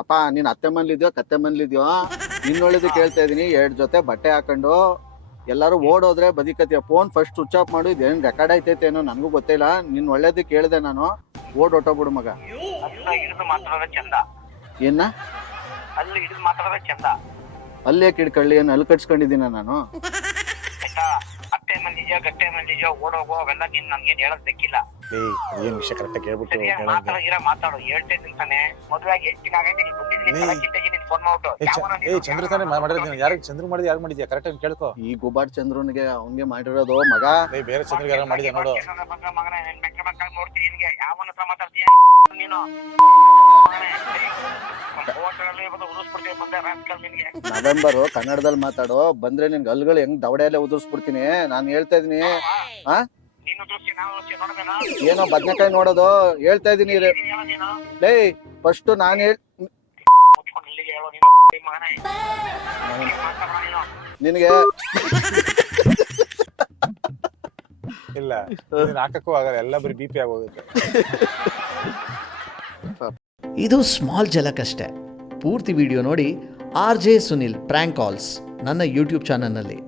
ಅಪ್ಪ ನೀನ್ ಅತ್ತೆ ಮನ್ಲಿದ್ಯೋ ಕತ್ತೆ ಮನ್ಲಿದ್ಯೋ ನಿನ್ನೊಳ್ಳೇದು ಕೇಳ್ತಾ ಇದೀನಿ. 2 ಜೊತೆ ಬಟ್ಟೆ ಹಾಕೊಂಡು ಎಲ್ಲಾರು ಓಡೋದ್ರೆ ಬದಿಕತಿಯ. ಫೋನ್ ಫಸ್ಟ್ ಸ್ವಿಚ್ ಆಫ್ ಮಾಡು. ಇದೇನ್ ರೆಕಾರ್ಡ್ ಐತೈತೆ ಏನೋ ನನ್ಗೂ ಗೊತ್ತಿಲ್ಲ. ನಿನ್ ಒಳ್ಳೇದು ಕೇಳ್ದೆ ನಾನು. ಹೊಟ್ಟೋಗ್ಬಿಡು ಮಗ. ಹಿಡಿದು ಮಾತಾಡೋದ ಚಂದ. ಏನ ಅಲ್ಲಿ ಹಿಡಿದು ಮಾತಾಡೋದ ಚಂದ. ಅಲ್ಲೇ ಕಿಡ್ಕಳ್ಳಿ ಏನು ಅಲ್ಲಿ ಕಟ್ಸ್ಕೊಂಡಿದ್ದೀನ ನಾನು? ಆಯ್ತಾ? ಅತ್ತೆ ಮಂದಿಜ ಗಟ್ಟೆ ಮಂದಿಜ ಓಡೋಗೋ ಅವೆಲ್ಲ ನೀನ್ ನನ್ಗೇನ್ ಹೇಳೋದ್ ಬೇಕಿಲ್ಲ. ಏನ್ ವಿಷಯ ಕರೆಕ್ಟ್ ಕೇಳ್ಬಿಟ್ಟು ಮಾತಾಡೋ ಹೇಳ್ತೇನೆ ಅಂತಾನೆ. ಮದುವೆಯಾಗಿ 8 ದಿನ ಆಗೈತೆ. ನೀನ್ ಬಂದಿದ್ದೀನಿ ನೀನ್ ಫೋನ್ ಮಾಡ್ಬಿಟ್ಟು ಚಂದ್ರ ತಾನೇ ಮಾಡಿದ್ರೆ ಯಾರಿಗೆ ಚಂದ್ರ ಮಾಡಿದ್ಯಾ ಯಾರು ಮಾಡಿದ್ಯಾ ಕರೆಕ್ಟ್ ಆಗಿ ಕೇಳ್ಕೊ. ಈ ಗುಬಾಟ್ ಚಂದ್ರನಿಗೆ ಅವನ್ಗೆ ಮಾಡಿರೋದು ಮಗ. ಬೇರೆ ಚಂದ್ರಿಗೆ ಯಾರು ಮಾಡಿದ್ಯಾ ನೋಡು. ಮಗನ ಮೆಕ್ಕ ಮಕ್ಕ ನೋಡ್ತೀನಿ ನಿನ್ಗೆ ಯಾವನ ಹತ್ರ ಮಾತಾಡ್ತೀಯ ನೀನು? ನವೆಂಬರ್ ಕನ್ನಡದಲ್ಲಿ ಮಾತಾಡೋ. ಬಂದ್ರೆ ನಿನ್ ಗಲ್ಗಳು ಹೆಂಗ್ ದವಡೆಯಲ್ಲೇ ಉದುರ್ಸ್ಬಿಡ್ತೀನಿ. ನಾನು ಹೇಳ್ತಾ ಇದೀನಿ. ಏನೋ ಬದ್ನೆಕಾಯಿ ನೋಡೋದು ಹೇಳ್ತಾ ಇದೀನಿ. ಲೇ ಫಸ್ಟ್ ನಾನ್ ನಿನಗೆ ಇಲ್ಲ ಹಾಕಕ್ಕೂ ಆಗಲ್ಲ, ಎಲ್ಲ ಬರೀ BP ಆಗೋಗುತ್ತೆ. ಇದು ಸ್ಮಾಲ್ ಝಲಕ್ ಅಷ್ಟೇ. ಪೂರ್ತಿ ವಿಡಿಯೋ ನೋಡಿ RJ ಸುನಿಲ್ ಪ್ರ್ಯಾಂಕ್ ಕಾಲ್ಸ್ ನನ್ನ ಯೂಟ್ಯೂಬ್ ಚಾನಲ್ನಲ್ಲಿ.